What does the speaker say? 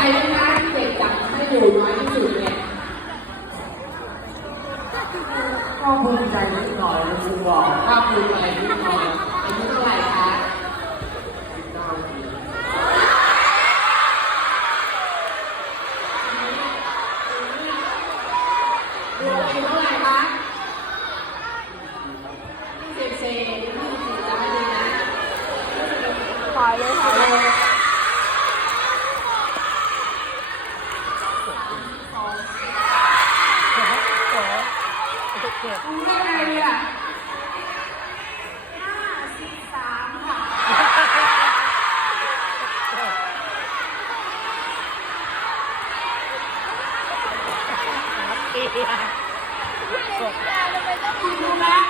ใจแล้วนะที่เด็กจับให้อยู่น้อยที่สุดเนี่ยก็ภูมิใจนิดหน่อยคุณบอกภาพภูมิใจนิดหน่อยอายุเท่าไหร่คะขอเลยค่ะ ณได้ไงเนี่ยห้าสิบสามค่ะคุณรู้ไหมขอไปตั้งแต่แร